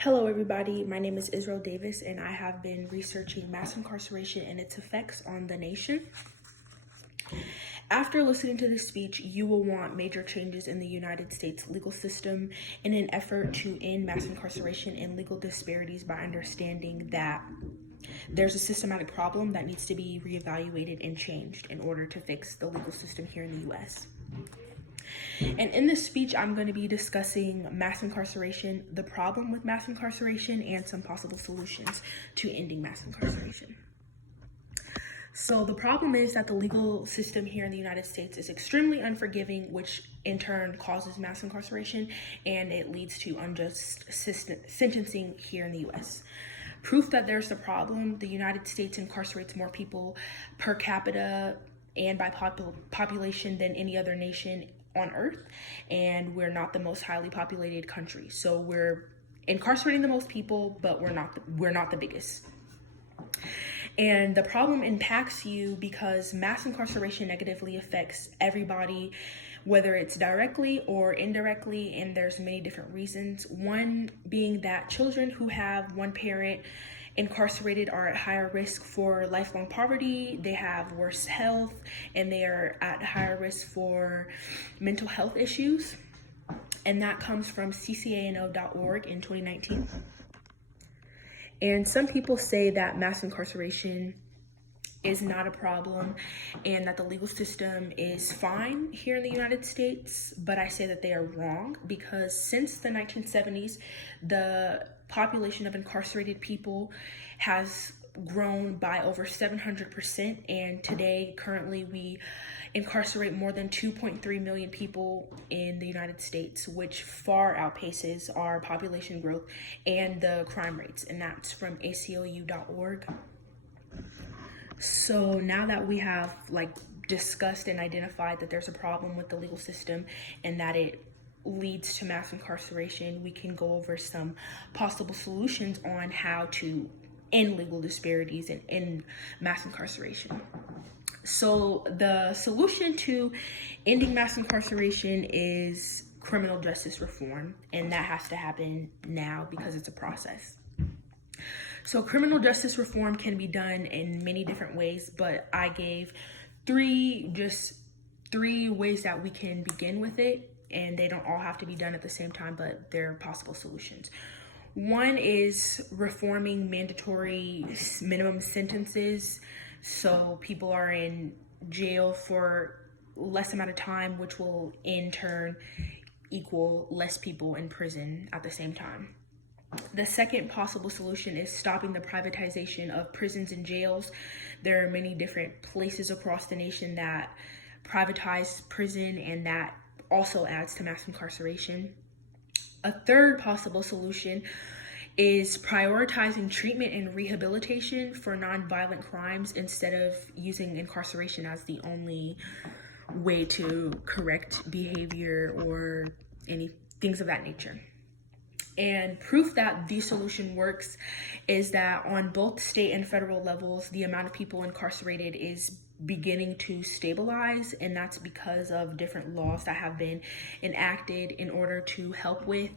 Hello everybody, my name is Israel Davis and I have been researching mass incarceration and its effects on the nation. After listening to this speech, you will want major changes in the United States legal system in an effort to end mass incarceration and legal disparities by understanding that there's a systematic problem that needs to be reevaluated and changed in order to fix the legal system here in the US. And in this speech, I'm going to be discussing mass incarceration, the problem with mass incarceration, and some possible solutions to ending mass incarceration. So the problem is that the legal system here in the United States is extremely unforgiving, which in turn causes mass incarceration, and it leads to unjust sentencing here in the US. Proof that there's the problem: the United States incarcerates more people per capita and by population than any other nation on earth, and we're not the most highly populated country. So we're incarcerating the most people, but we're not the biggest. And the problem impacts you because mass incarceration negatively affects everybody, whether it's directly or indirectly, and there's many different reasons. One being that children who have one parent incarcerated are at higher risk for lifelong poverty, they have worse health, and they are at higher risk for mental health issues. And that comes from ccano.org in 2019. And some people say that mass incarceration is not a problem and that the legal system is fine here in the United States, but I say that they are wrong, because since the 1970s, the population of incarcerated people has grown by over 700%, and today, currently, we incarcerate more than 2.3 million people in the United States, which far outpaces our population growth and the crime rates, and that's from aclu.org. So now that we have discussed and identified that there's a problem with the legal system and that it leads to mass incarceration, we can go over some possible solutions on how to end legal disparities and end mass incarceration. So the solution to ending mass incarceration is criminal justice reform, and that has to happen now because it's a process. So criminal justice reform can be done in many different ways, but I gave three ways that we can begin with it, and they don't all have to be done at the same time, but they're possible solutions. One is reforming mandatory minimum sentences, so people are in jail for less amount of time, which will in turn equal less people in prison at the same time. The second possible solution is stopping the privatization of prisons and jails. There are many different places across the nation that privatize prison, and that also adds to mass incarceration. A third possible solution is prioritizing treatment and rehabilitation for nonviolent crimes instead of using incarceration as the only way to correct behavior or any things of that nature. And proof that the solution works is that on both state and federal levels, the amount of people incarcerated is beginning to stabilize, and that's because of different laws that have been enacted in order to help with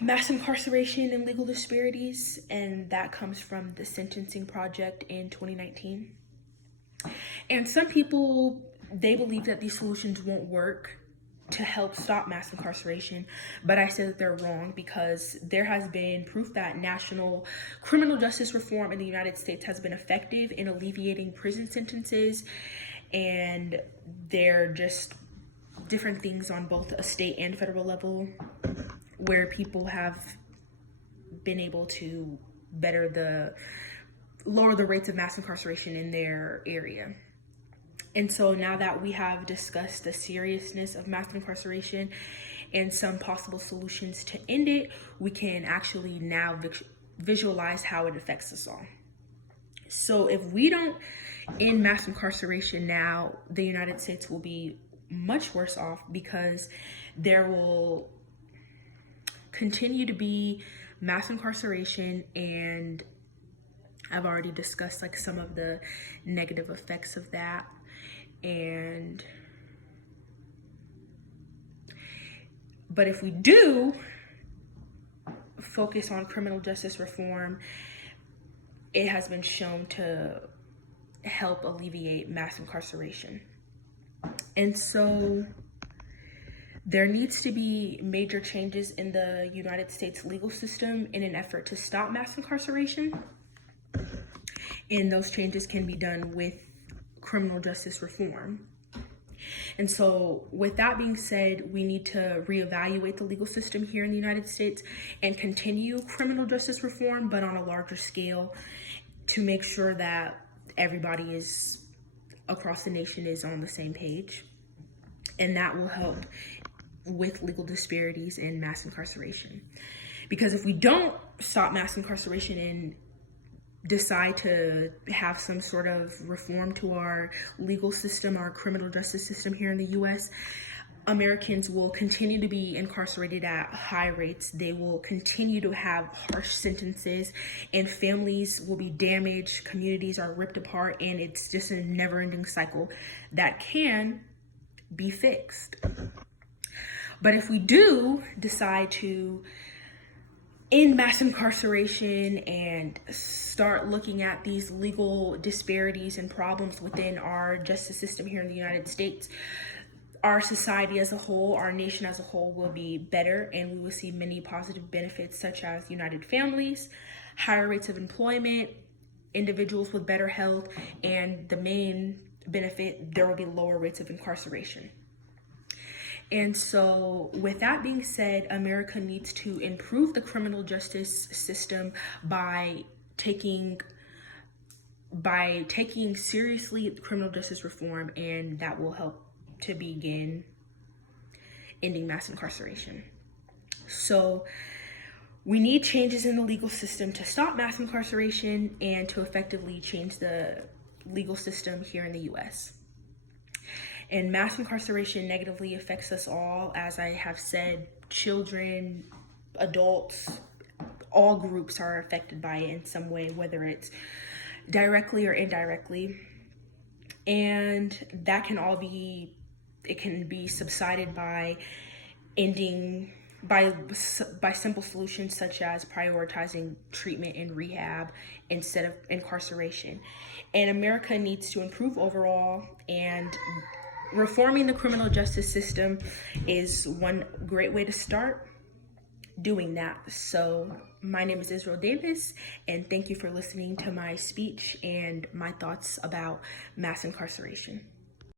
mass incarceration and legal disparities, and that comes from the Sentencing Project in 2019. And some people, they believe that these solutions won't work to help stop mass incarceration, but I say that they're wrong, because there has been proof that national criminal justice reform in the United States has been effective in alleviating prison sentences, and they're just different things on both a state and federal level where people have been able to lower the rates of mass incarceration in their area. And so now that we have discussed the seriousness of mass incarceration and some possible solutions to end it, we can actually now visualize how it affects us all. So if we don't end mass incarceration now, the United States will be much worse off, because there will continue to be mass incarceration, and I've already discussed some of the negative effects of that. But if we do focus on criminal justice reform, it has been shown to help alleviate mass incarceration. And so there needs to be major changes in the United States legal system in an effort to stop mass incarceration. And those changes can be done with criminal justice reform. And so with that being said, we need to reevaluate the legal system here in the United States and continue criminal justice reform, but on a larger scale, to make sure that everybody is across the nation is on the same page. And that will help with legal disparities and mass incarceration. Because if we don't stop mass incarceration and decide to have some sort of reform to our legal system, our criminal justice system here in the US, Americans will continue to be incarcerated at high rates. They will continue to have harsh sentences, and families will be damaged, communities are ripped apart, and it's just a never-ending cycle that can be fixed. But if we do decide to end mass incarceration and start looking at these legal disparities and problems within our justice system here in the United States, our society as a whole, our nation as a whole will be better, and we will see many positive benefits such as united families, higher rates of employment, individuals with better health, and the main benefit, there will be lower rates of incarceration. And so with that being said, America needs to improve the criminal justice system by taking seriously criminal justice reform, and that will help to begin ending mass incarceration. So we need changes in the legal system to stop mass incarceration and to effectively change the legal system here in the US. And mass incarceration negatively affects us all. As I have said, children, adults, all groups are affected by it in some way, whether it's directly or indirectly. And that can all be, it can be subsided by by simple solutions such as prioritizing treatment and rehab instead of incarceration. And America needs to improve overall, and reforming the criminal justice system is one great way to start doing that. So my name is Israel Davis, and thank you for listening to my speech and my thoughts about mass incarceration.